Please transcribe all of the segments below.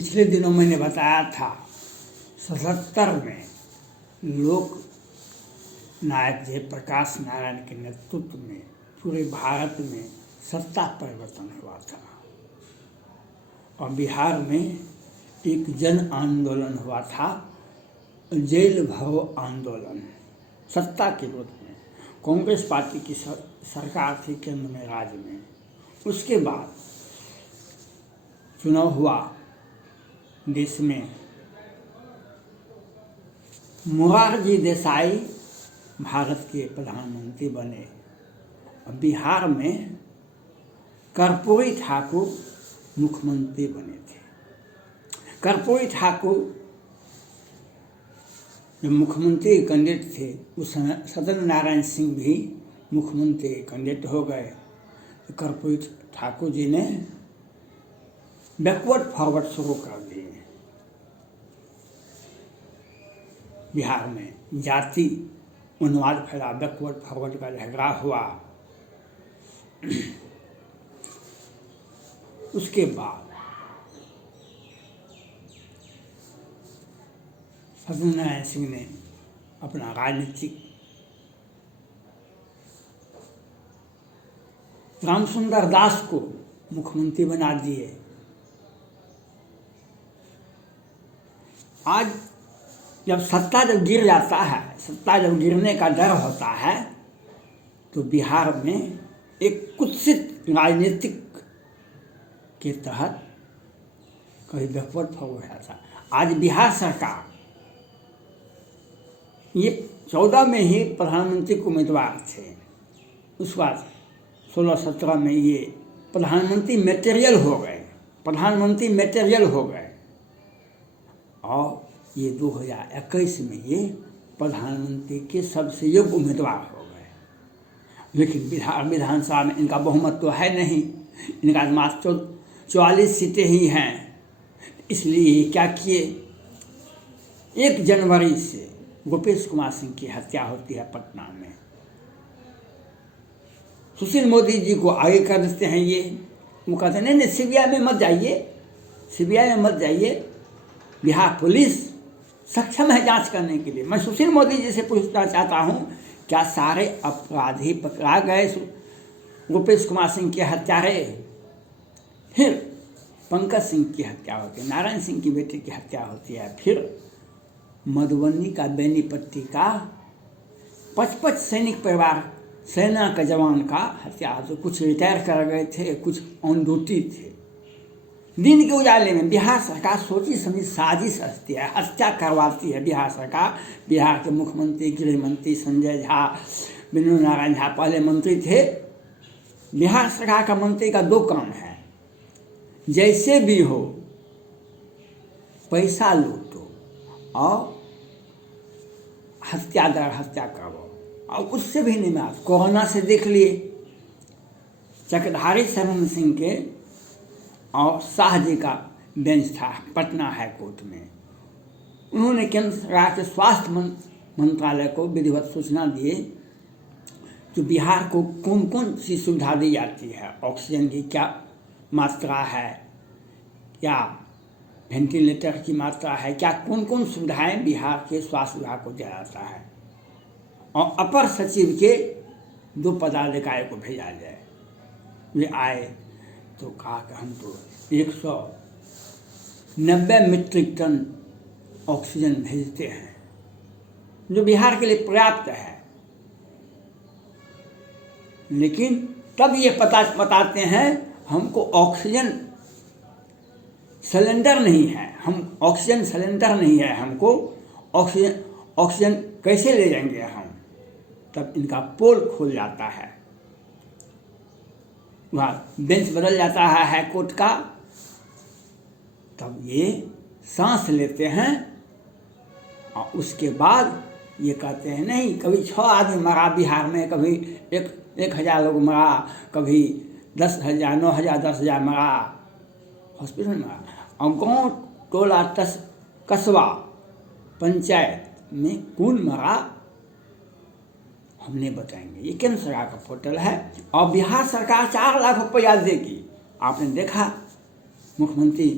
पिछले दिनों मैंने बताया था 77 में लोक नायक जयप्रकाश नारायण के नेतृत्व में पूरे भारत में सत्ता परिवर्तन हुआ था और बिहार में एक जन आंदोलन हुआ था, जेल भरो आंदोलन। सत्ता के विरोध में कांग्रेस पार्टी की सरकार थी केंद्र में, राज्य में। उसके बाद चुनाव हुआ देश में, मोरारजी देसाई भारत के प्रधानमंत्री बने। बिहार में कर्पूरी ठाकुर मुख्यमंत्री बने थे। कर्पूरी ठाकुर जब मुख्यमंत्री कैंडिडेट थे उस समय सत्यनारायण सिंह भी मुख्यमंत्री कैंडिडेट हो गए। कर्पूरी ठाकुर जी ने बैकवर्ड फॉरवर्ड शुरू कर दिए। बिहार में जाति उन्माद फैला, बैकवर्ड फॉरवर्ड का झगड़ा हुआ। उसके बाद सत्यनारायण सिंह ने अपना राजनीतिक रामसुंदर दास को मुख्यमंत्री बना दिए। आज जब सत्ता गिर जाता है, सत्ता जब गिरने का डर होता है, तो बिहार में एक कुत्सित राजनीतिक के तहत कहीं बैकवर्ड फॉरवर्ड हुआ था। आज बिहार सरकार ये 14 में ही प्रधानमंत्री के उम्मीदवार थे, उस बाद 16-17 में ये प्रधानमंत्री मटेरियल हो गए, प्रधानमंत्री मटेरियल हो गए और ये 2021 में ये प्रधानमंत्री के सबसे योग्य उम्मीदवार हो गए। लेकिन बिहार विधानसभा में इनका बहुमत तो है नहीं, इनका मात्र 44 सीटें ही हैं। इसलिए क्या किए, 1 जनवरी से गोपेश कुमार सिंह की हत्या होती है पटना में। सुशील मोदी जी को आगे कर देते हैं ये, वो कहते हैं नहीं सीबीआई में मत जाइए, सीबीआई में मत जाइए, बिहार पुलिस सक्षम है जांच करने के लिए। मैं सुशील मोदी जी से पूछना चाहता हूं, क्या सारे अपराधी पकड़ा गए गोपेश कुमार सिंह के हत्यारे? फिर पंकज सिंह की हत्या होती है, नारायण सिंह की बेटी की हत्या होती है, फिर मधुबनी का बेनीपट्टी का 55 सैनिक परिवार सेना का जवान का हत्या, तो कुछ रिटायर कर गए थे, कुछ ऑन ड्यूटी थे। दिन के उजाले में बिहार सरकार सोची समझी साजिश रचती है, हत्या करवाती है बिहार सरकार। बिहार के मुख्यमंत्री गृह मंत्री संजय झा, विनोद नारायण झा पहले मंत्री थे। बिहार सरकार का मंत्री का 2 काम है, जैसे भी हो पैसा लूटो और हत्या करो, और उससे भी नहीं मार। कोरोना से देख लिए, चक्रधारी शरण सिंह के और शाह जी का बेंच था पटना हाई कोर्ट में। उन्होंने केंद्र सरकार के स्वास्थ्य मंत्रालय को विधिवत सूचना दिए कि बिहार को कौन कौन सी सुविधा दी जाती है, ऑक्सीजन की क्या मात्रा है, क्या वेंटिलेटर की मात्रा है, क्या कौन कौन सुविधाएं बिहार के स्वास्थ्य विभाग को दिया जाता है। और अपर सचिव के 2 पदाधिकारी को भेजा जाए। वे आए तो कहा कि हम तो 190 मीट्रिक टन ऑक्सीजन भेजते हैं, जो बिहार के लिए पर्याप्त है। लेकिन तब ये बताते हैं हमको ऑक्सीजन सिलेंडर नहीं है, हम ऑक्सीजन सिलेंडर नहीं है, हमको ऑक्सीजन कैसे ले जाएंगे हम। तब इनका पोल खुल जाता है, वहाँ बेंच बदल जाता है हाई कोर्ट का। तब ये सांस लेते हैं और उसके बाद ये कहते हैं नहीं, कभी 6 आदमी मरा बिहार में, कभी 1,000 लोग मरा, कभी 10,000, 9,000, 10,000 मरा हॉस्पिटल में मरा। और गाँव टोला कस्बा पंचायत में कौन मरा हमने बताएंगे। ये केंद्र सरकार का पोर्टल है और बिहार सरकार 4 लाख रुपया देगी। आपने देखा मुख्यमंत्री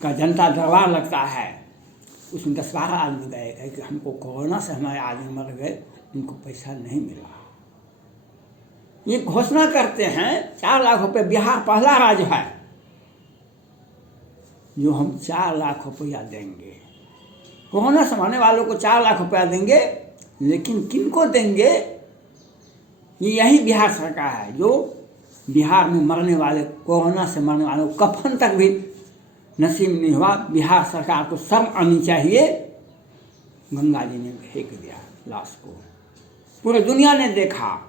का जनता दरबार लगता है, उसमें 10-12 आदमी गए हैं कि हमको कोरोना से हमारे आदमी मर गए, उनको पैसा नहीं मिला। ये घोषणा करते हैं 4 लाख रुपये, बिहार पहला राज्य है जो हम 4 लाख रुपया देंगे, कोरोना से मरने वालों को 4 लाख रुपया देंगे। लेकिन किनको देंगे? ये यही बिहार सरकार है जो बिहार में मरने वाले, कोरोना से मरने वालों को कफन तक भी नसीब नहीं हुआ। बिहार सरकार को शर्म आनी चाहिए। गंगा जी ने फेंक दिया लाश को, पूरी दुनिया ने देखा।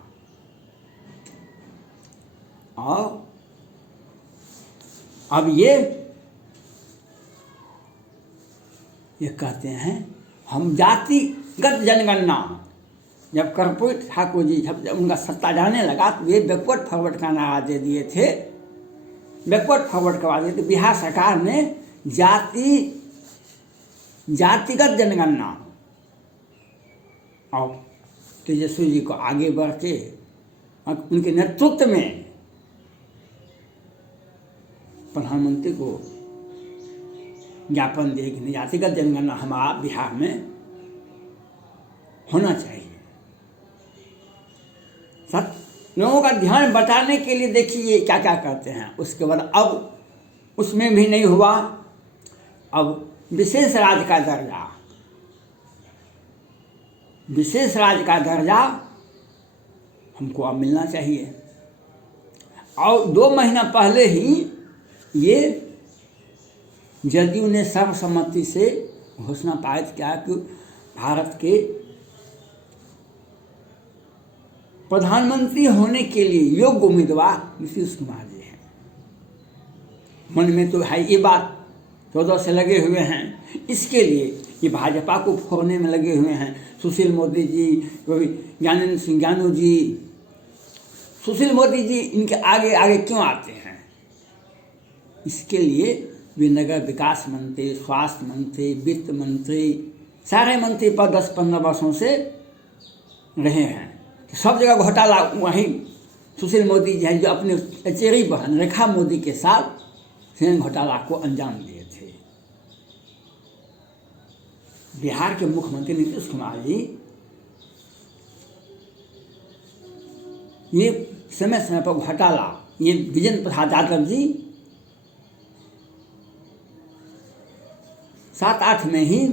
और अब ये कहते हैं हम जातिगत जनगणना, जब कर्पूरी ठाकुर जी जब उनका सत्ता जाने लगा तो वे बैकवर्ड फॉरवर्ड का नारा दे दिए थे, बैकवर्ड फॉरवर्ड करवा दिए थे। बिहार सरकार ने जातिगत जनगणना, और तेजस्वी जी को आगे बढ़ के उनके नेतृत्व में प्रधानमंत्री को ज्ञापन दिए कि जातिगत जनगणना हमारा बिहार में होना चाहिए। सब लोगों का ध्यान बटाने के लिए देखिए क्या क्या करते हैं। उसके बाद अब उसमें भी नहीं हुआ, अब विशेष राज्य का दर्जा, विशेष राज्य का दर्जा हमको अब मिलना चाहिए। और 2 महीना पहले ही ये जदयू ने सर्वसम्मति से घोषणा पारित किया कि भारत के प्रधानमंत्री होने के लिए योग्य उम्मीदवार नीतीश कुमार जी हैं। मन में तो है ये बात, 14 से लगे हुए हैं इसके लिए, ये भाजपा को फोड़ने में लगे हुए हैं। सुशील मोदी जी, ज्ञानेंद्र सिंह ज्ञानू जी, सुशील मोदी जी इनके आगे आगे क्यों आते हैं? इसके लिए वे नगर विकास मंत्री, स्वास्थ्य मंत्री, वित्त मंत्री, सारे मंत्री पद 10-15 वर्षों से रहे हैं। सब जगह घोटाला वहीं सुशील मोदी जी हैं जो अपने चचेरी बहन रेखा मोदी के साथ सेन घोटाला को अंजाम दिए थे। बिहार के मुख्यमंत्री नीतीश कुमार जी ये समय समय पर घोटाला, ये विजेंद्र प्रसाद यादव जी 7-8 में ही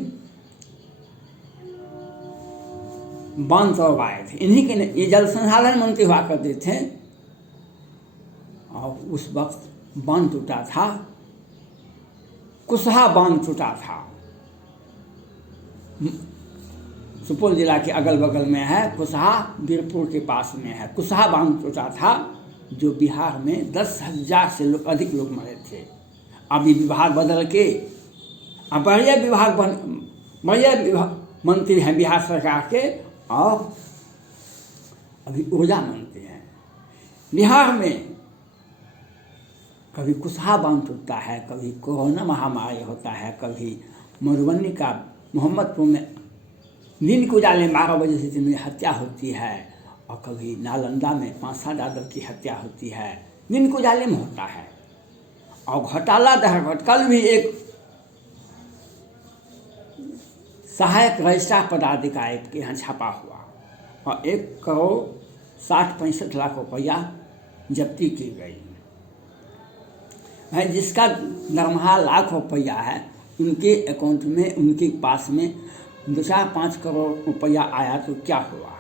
बांध तोड़वाए थे। इन्हीं के ये जल संसाधन मंत्री हुआ करते थे, और उस वक्त बांध टूटा था, कुशहा बांध टूटा था। सुपौल जिला के अगल बगल में है कुशहा, वीरपुर के पास में है। कुशहा बांध टूटा था जो बिहार में 10,000 से अधिक लोग मरे थे। अभी विभाग बदल के अब बढ़िया विभाग मंत्री हैं बिहार सरकार के, और अभी ऊर्जा मंत्री हैं। बिहार में कभी कुशहा बांध टूटता है, कभी कोरोना महामारी होता है, कभी मधुबनी का मोहम्मदपुर में दिन के उजाले 12 बजे से 3 बजे हत्या होती है, और कभी नालंदा में 5-7 यादव की हत्या होती है, दिन के उजाले में होता है। और घोटाला दहगट, कल भी एक सहायक रजिस्ट्रार पदाधिकारी के यहाँ छापा हुआ और 1,60,65 लाख रुपया जब्ती की गई है। जिसका दरमहा लाख रुपया है, उनके अकाउंट में, उनके पास में 2-5 करोड़ रुपया आया तो क्या हुआ?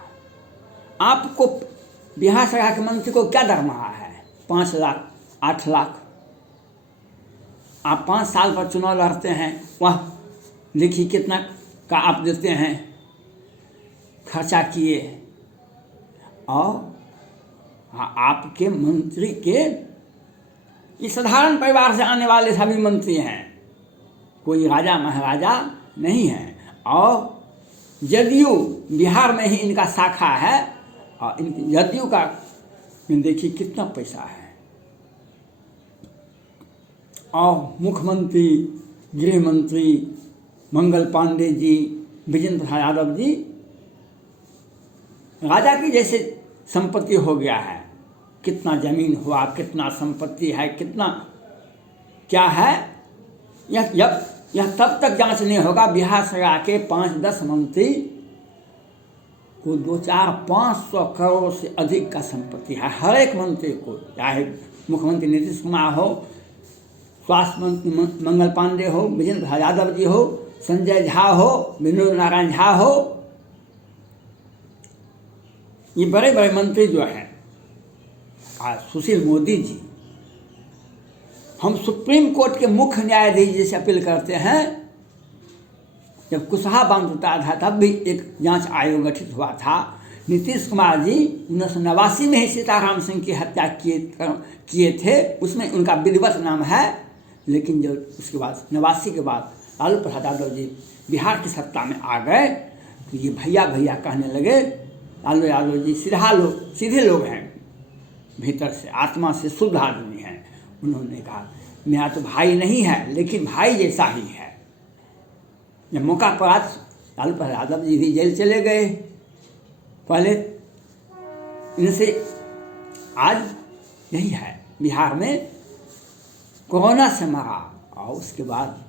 आपको बिहार सरकार के मंत्री को क्या दरमहा है? 5 लाख, 8 लाख। आप 5 साल पर चुनाव लड़ते हैं, वह देखिए कितना का आप देते हैं, खर्चा किए। और आपके मंत्री के ये साधारण परिवार से आने वाले सभी मंत्री हैं, कोई राजा महाराजा नहीं है। और जदयू बिहार में ही इनका शाखा है, और इन जदयू का देखिए कितना पैसा है। और मुख्यमंत्री, गृह मंत्री मंगल पांडे जी, विजेंद्र प्रसाद यादव जी राजा की जैसे संपत्ति हो गया है। कितना जमीन हुआ, कितना संपत्ति है, कितना क्या है, यह तब तक जांच नहीं होगा बिहार सरकार के 5-10 मंत्री को 2-4-500 करोड़ से अधिक का संपत्ति है। हर एक मंत्री को, चाहे मुख्यमंत्री नीतीश कुमार हो, स्वास्थ्य मंत्री मंगल पांडे हो, विजेंद्र प्रसाद यादव जी हो, संजय झा हो, विनोद नारायण झा हो, ये बड़े बड़े मंत्री जो हैं, आज सुशील मोदी जी, हम सुप्रीम कोर्ट के मुख्य न्यायाधीश जी से अपील करते हैं। जब कुशवाहा बांध टूटा था तब भी एक जांच आयोग गठित हुआ था। नीतीश कुमार जी 1989 में ही सीताराम सिंह की हत्या किए थे, उसमें उनका विधिवत नाम है। लेकिन जो उसके बाद 89 के बाद लालू प्रसाद यादव जी बिहार की सत्ता में आ गए तो ये भैया भैया कहने लगे। लालू यादव जी सीधे लोग हैं, भीतर से आत्मा से शुद्ध आदमी हैं। उन्होंने कहा मेरा तो भाई नहीं है लेकिन भाई जैसा ही है। जब मौका पड़ा लालू प्रसाद यादव जी भी जेल चले गए। पहले इनसे आज यही है, बिहार में कोरोना से मरा और उसके बाद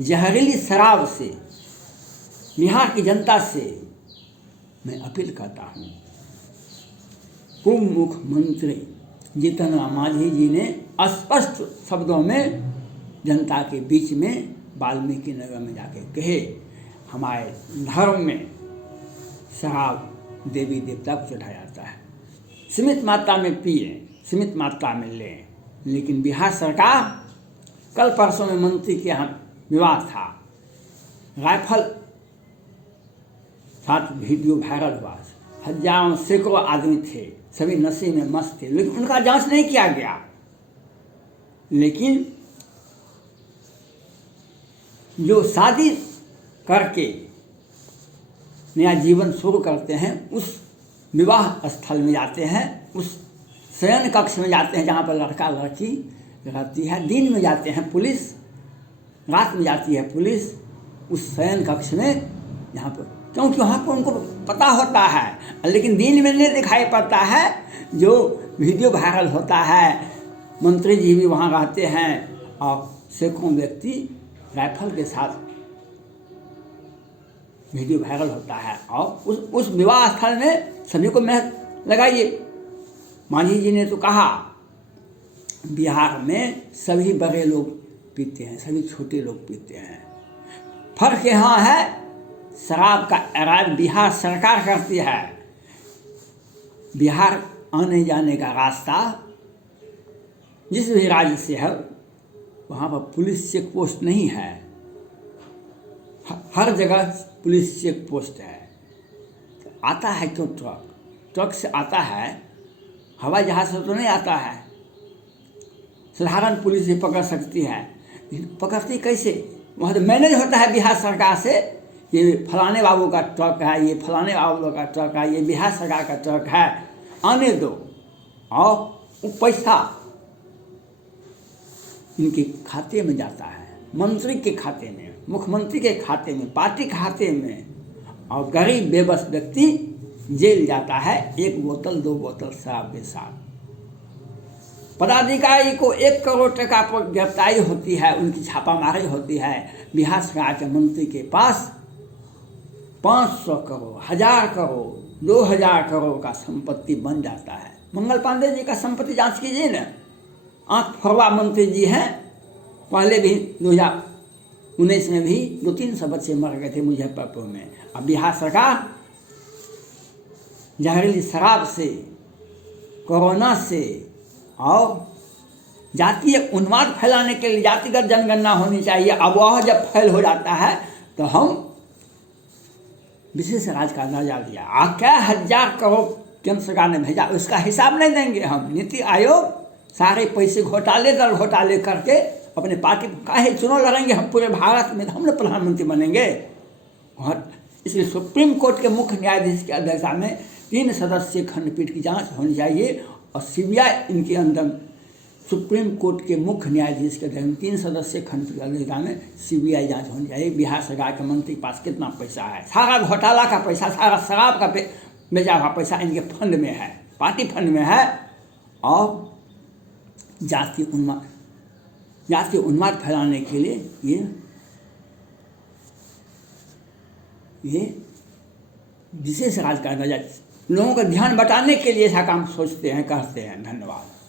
जहरीली शराब से बिहार की जनता से मैं अपील करता हूँ, पूर्व मुख्यमंत्री जीतन राम मांझी जी ने स्पष्ट शब्दों में जनता के बीच में वाल्मीकि नगर में जाके कहे, हमारे धर्म में शराब देवी देवता को चढ़ाया जाता है, सीमित मात्रा में पिए, सीमित मात्रा में लें। लेकिन बिहार सरकार, कल परसों में मंत्री के यहाँ विवाद था, राइफल साथ वीडियो वायरल हुआ, हजारों सैकड़ों आदमी थे, सभी नशे में मस्त थे, लेकिन उनका जांच नहीं किया गया। लेकिन जो शादी करके नया जीवन शुरू करते हैं, उस विवाह स्थल में जाते हैं, उस शयन कक्ष में जाते हैं जहाँ पर लड़का लड़की रहती है, दिन में जाते हैं पुलिस, रात में जाती है पुलिस उस शयन कक्ष में, जहाँ पर, क्योंकि वहाँ पर उनको पता होता है, लेकिन दिन में नहीं दिखाई पड़ता है। जो वीडियो वायरल होता है, मंत्री जी भी वहाँ रहते हैं और सैकड़ों व्यक्ति राइफल के साथ वीडियो वायरल होता है और उस विवाह स्थल में सभी को मेहनत लगाइए। मांझी जी ने तो कहा बिहार में सभी बड़े लोग पीते हैं, सभी छोटे लोग पीते हैं, फर्क यहाँ है शराब का एराज बिहार सरकार करती है। बिहार आने जाने का रास्ता जिस भी राज्य से है वहाँ पर पुलिस चेक पोस्ट नहीं है, हर जगह पुलिस चेक पोस्ट है। आता है क्यों ट्रक से आता है, हवाई जहाज से तो नहीं आता है। साधारण पुलिस ही पकड़ सकती है, पकड़ती कैसे? वहाँ तो मैनेज होता है बिहार सरकार से, ये फलाने बाबू का ट्रक है, ये फलाने बाबू का ट्रक है, ये बिहार सरकार का ट्रक है, आने दो। और वो पैसा इनके खाते में जाता है, मंत्री के खाते में, मुख्यमंत्री के खाते में, पार्टी के खाते में, और गरीब बेबस व्यक्ति जेल जाता है 1 बोतल 2 बोतल शराब के साथ। पदाधिकारी को 1 करोड़ टका पर गिरफ्तारी होती है, उनकी छापामारी होती है। बिहार सरकार के मंत्री के पास 500 करोड़, 1000 करोड़, 2000 करोड़ का संपत्ति बन जाता है। मंगल पांडे जी का संपत्ति जांच कीजिए ना, आंख फरवा मंत्री जी हैं, पहले भी 2019 में भी 200-300 बच्चे मर गए थे मुजफ्फरपुर में। अब बिहार सरकार जहरीली शराब से, कोरोना से और जातीय उन्माद फैलाने के लिए जातिगत जनगणना होनी चाहिए। अब वह जब फैल हो जाता है तो हम विशेष राज्य का दर्जा दिया, क्या 1000 करोड़ केंद्र सरकार ने भेजा, उसका हिसाब नहीं देंगे हम। नीति आयोग सारे पैसे घोटाले दर घोटाले करके अपने पार्टी काहे चुनाव लड़ेंगे हम पूरे भारत में, तो हम लोग प्रधानमंत्री बनेंगे। और इसलिए सुप्रीम कोर्ट के मुख्य न्यायाधीश की अध्यक्षता में 3 सदस्यीय खंडपीठ की जांच होनी चाहिए और सीबीआई इनके अंदर, सुप्रीम कोर्ट के मुख्य न्यायाधीश के अध्यक्षता में 3 सदस्यीय खंडपीठ की अध्यक्षता में सीबीआई जांच होनी चाहिए। बिहार सरकार के मंत्री के पास कितना पैसा है, सारा घोटाला का पैसा, सारा शराब का बेचा हुआ पैसा इनके फंड में है, पार्टी फंड में है। और जाति उन्माद जाति उन्माद फैलाने के लिए ये विशेष राजकारण लोगों का ध्यान बटाने के लिए ऐसा काम सोचते हैं, करते हैं। धन्यवाद।